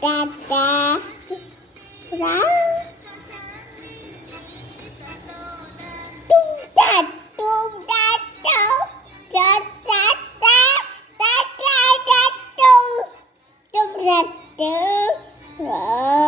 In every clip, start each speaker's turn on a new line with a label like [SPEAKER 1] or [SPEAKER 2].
[SPEAKER 1] da da da tung ta tung ta tung ta ta ta ta ta ta tung tung ta tung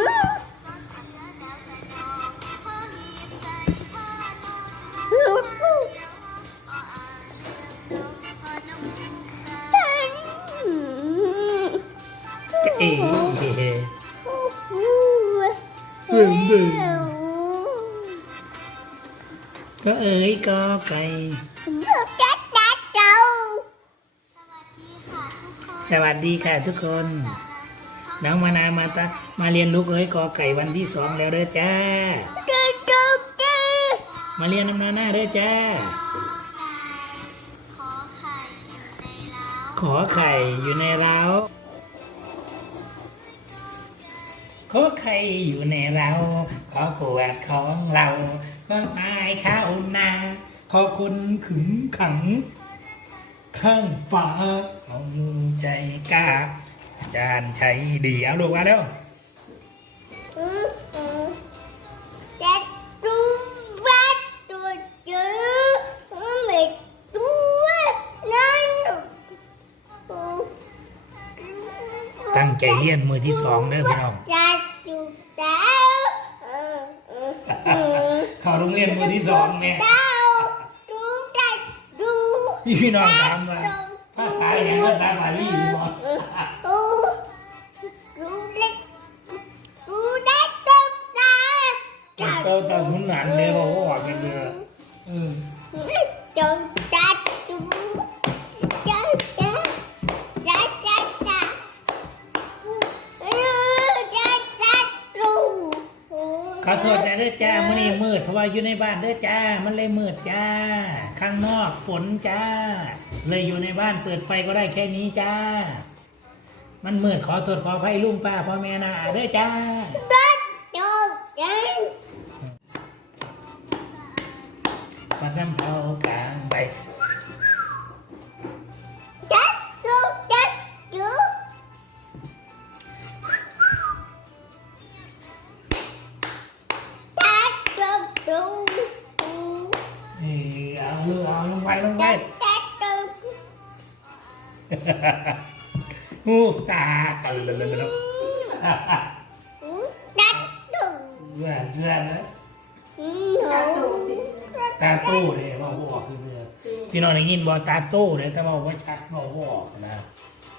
[SPEAKER 2] ก็เอ๋ยก็ไก่
[SPEAKER 1] Đặt đặt đầu
[SPEAKER 2] สวัสดีค่ะทุกคน น้องมานามาตามาเรียนลูกเอ๋ยกอไก่วันที่สองแล้วเด้อจ้า
[SPEAKER 1] đu đu đu
[SPEAKER 2] มาเรียนน้ำนาหน้าเด้อจ้า ขอไข่อยู่ในเล้าขอไข่อยู่ในเราขอขวดของเรา ก็ตายข้าวนาขอคุณขึงขัง ข้างฟ้าของใจกล้าอาจารย์ใช้ดีเอาลูกมาเร็ว
[SPEAKER 1] Đặt đu bắt đu chữ mệt đu lên
[SPEAKER 2] ตั้งใจเรียนมือที่สองเด้อพี่น้อง
[SPEAKER 1] Đặt đu đau
[SPEAKER 2] เข้าโรงเรียนมือที่สองเนี่ย
[SPEAKER 1] đau đu đặt đu
[SPEAKER 2] พี่พี่น้องถามว่าภาษาอย่างภาษาบาลีหรือเปล่า
[SPEAKER 1] đu đu đặt đu đặt đu đau
[SPEAKER 2] เต้าตาหุนหนานเนี่ยเราก็ออกกันเยอะ ไมื่มืดเพราะว่าอยู่ในบ้านเด้อจ้า มันเลยมืดจ้า ข้างนอกฝนจ้า เลยอยู่ในบ้านเปิดไฟก็ได้แค่นี้จ้า มันมืดขอโทษขออภัยลุงป้าพ่อแม่นาเด้อจ้า นี่เอามือเอาลงไปลงไป
[SPEAKER 1] đất đất đu
[SPEAKER 2] งูตากันเลยเลยเลย
[SPEAKER 1] đất đu
[SPEAKER 2] เพื่อนเพื่อนนะ
[SPEAKER 1] tà tù
[SPEAKER 2] ตาโต้เลยว่าบอกคือเพื่อนพี่น้องได้ยินบอกตาโต้เลยแต่ว่าว่าชัดว่าบอกนะ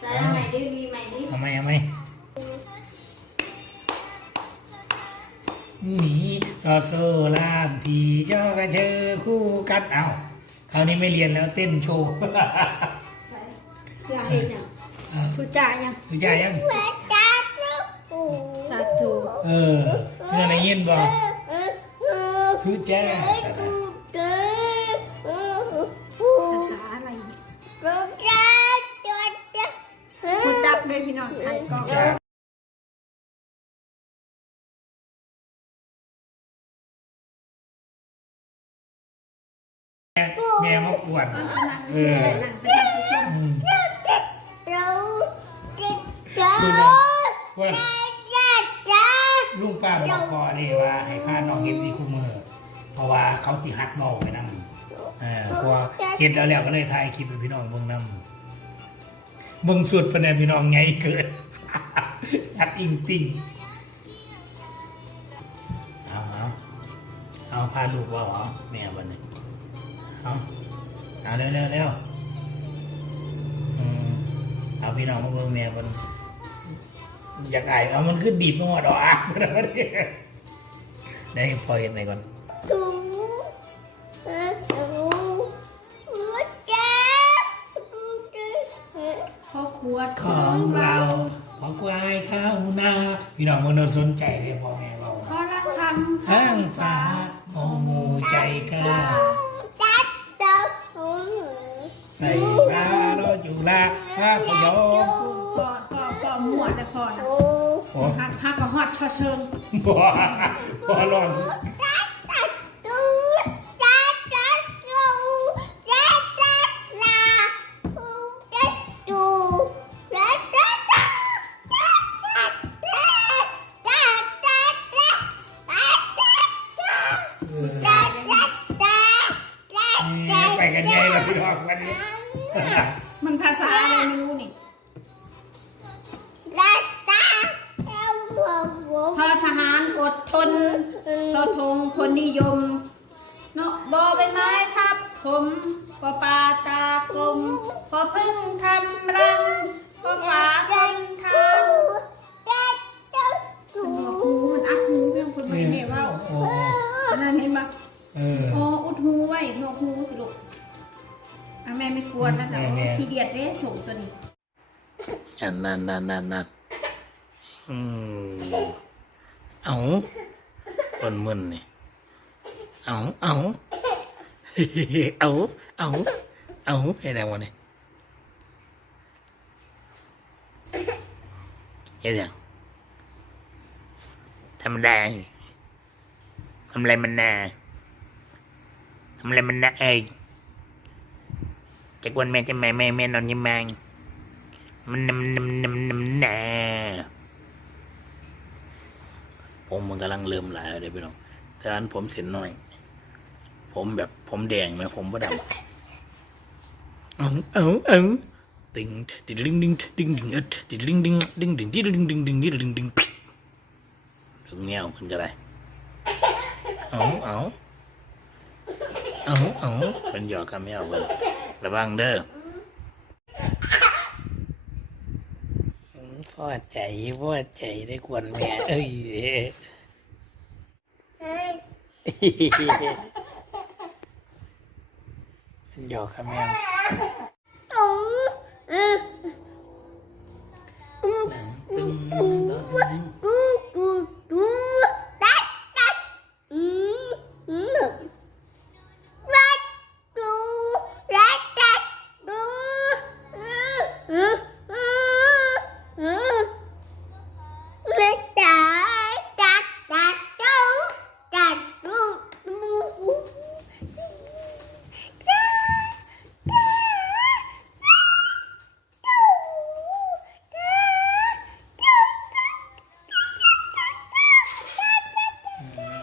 [SPEAKER 3] ใส่เอาใหม่ดิดีใหม่ดิ
[SPEAKER 2] ทำไมทำไม นี่ซอโซลามทีเจ้ากระเชอคู่กัดเอาคราวนี้ไม่เรียนแล้วเต้นโชว์
[SPEAKER 3] ใส่อยากเห็นยังผู้จ่ายยัง
[SPEAKER 2] รู้ใจยัง
[SPEAKER 1] mẹ ta đu
[SPEAKER 3] สาธุ
[SPEAKER 2] เออเพื่อนได้ยินบอกรู้ใจ
[SPEAKER 1] đu đu
[SPEAKER 3] ภาษาอะไรเนี่ย
[SPEAKER 1] đu đất đu đất
[SPEAKER 3] พูดจับเลยพี่น้องไทยก็
[SPEAKER 2] แม่มาปวด
[SPEAKER 3] นั่งเชื่อนั่งเป็นผู้ชม
[SPEAKER 2] อืม
[SPEAKER 1] đu đu
[SPEAKER 2] ว่า
[SPEAKER 1] da
[SPEAKER 2] ลูกป้าบอกพอนี่ว่าให้พาน้องเฮ็ดดีคู่มือเพราะว่าเขาจิหัดเบาไปนั่เออเพราะว่าเฮ็ดแล้วแล้วก็เลยถ่ายคลิปให้พี่น้องเบิ่งนำเบิ่งสุดพะแนนพี่น้องไงเกิดอัดอิงติงเอาเอาเอาพาลูกว่าเหรอแม่วันนี้ เอาเอาเร็วเร็วเร็วอืมเอาพี่น้องมาเบิ่งแม่คนอยากอายเอามันคือดีดนวดออกอะได้พอเห็นไหนก่อน
[SPEAKER 1] ตูเออตูหัวใจตูเจ๊เออ
[SPEAKER 3] ครอบครัว
[SPEAKER 2] ของเราขอควายข้าวนาพี่น้องมันสนใจเลยพ่อแม่เรา
[SPEAKER 3] ขอรักคำ
[SPEAKER 2] ข้างฟ้าโอหมูใจกล้า
[SPEAKER 1] จัดเต้าหู
[SPEAKER 2] ใส่มาโลจุฬาภาพยนตร์
[SPEAKER 3] ปอดปอดปอดหมวดแต่พอนะหักหักก็ฮอดเชิง
[SPEAKER 2] บ่บ่
[SPEAKER 1] ล
[SPEAKER 2] อง
[SPEAKER 3] ทอทงคนนิยมเนาะบอใบไม้ทับถมปอปลาตากลมพอพึ่งทำรังพอฝาคนทาง
[SPEAKER 1] จัดจัดตู
[SPEAKER 3] มันหูมันอักหูเพื่อนคนไม่ได้เว่า
[SPEAKER 2] โอ้
[SPEAKER 3] อันนั้นเห็นปะ
[SPEAKER 2] เออ
[SPEAKER 3] โอ้อุดหูไว้หนวกหูสิลูกอะแม่ไม่กลัวนะ
[SPEAKER 2] แม่
[SPEAKER 3] แต่
[SPEAKER 2] แม่
[SPEAKER 3] ขี้เดียดเด้สูงตัวนี้
[SPEAKER 2] อันนั่นนั่นนั่นนั่นอืมเอา คนมึนนี่เอาเอาเอาเอาเอาให้ได้วะเนี่ยเฮ็ดยังทำได้ทำอะไรมันนาทำอะไรมันนาเอ้ยจะกวนแม่จะแม่แม่แม่นอนยังไงมันนำนำนำนำนา ผมมันกำลังเริ่มหลายเลยพี่น้องแต่อันผมเส้นน้อย ผมแบบผมแดงไหมผมบ่ดำเอาเอาเอาติงดิดิงดิงดิงดิงเอ็ดดิดิงดิงดิงดิงดิดิงดิงดิงดิดิงดิงถึงเงี้ยวขึ้นก็ได้เอาเอาเอาเอาเป็นหยอกกันไม่เอาเบิ่งระวังเด้อ พ่อใจพ่อใจได้กวนแม่เอ้ย
[SPEAKER 1] เฮ้ย
[SPEAKER 2] เป็นหยอกครับแม่
[SPEAKER 1] ตูเออ
[SPEAKER 2] ตึง
[SPEAKER 1] ตูตูตูตูจัดจัดอืมอืมจัดตูจัดจัดตูอืมอืมอืมอืมจัดจัดจัดจัดตูจัดตูตู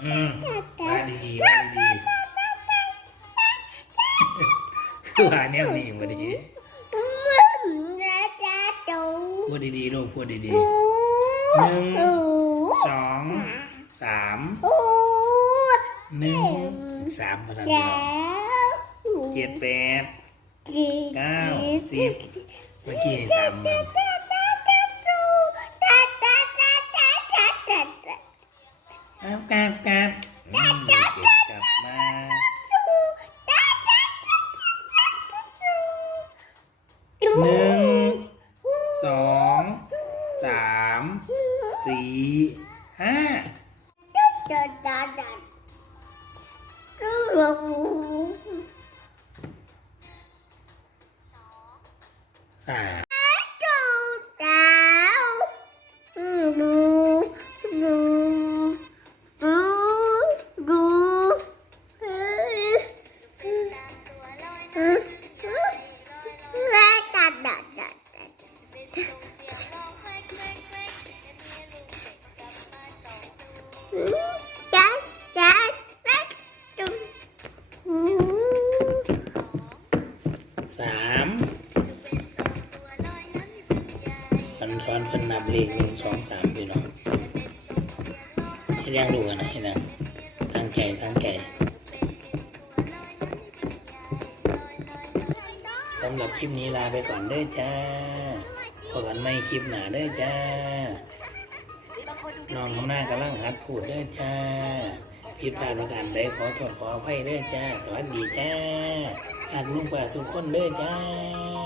[SPEAKER 2] อืมว่าดีๆว่าดีๆคือว่าแนวนี้ว่าดี
[SPEAKER 1] จัดจัดตู
[SPEAKER 2] พูดดีๆลูกพูดดีๆหนึ่งสองสามหนึ่งสามภาษาพี่
[SPEAKER 1] แล้
[SPEAKER 2] น้อง
[SPEAKER 1] ว
[SPEAKER 2] เจ็ดแปดเก้าสิบเมื่อกี้สาม กราบกลับกลับอืมเก็บกลับมา ซ้อนเพิ่นนับเลขหนึ่งสองสามพี่น้องให้ยังดูกันนะให้นังตั้งใจตั้งใจสำหรับคลิปนี้ลาไปก่อนเด้อจ้าพบกันไม่คลิปหนาเด้อจ้าน้องข้างหน้ากำลังหัดพูดเด้อจ้าผิดพลาดประการใดขอโทษขออภัยเด้อจ้าสวัสดีจ้าอาลุงป่าทุกคนเด้อจ้า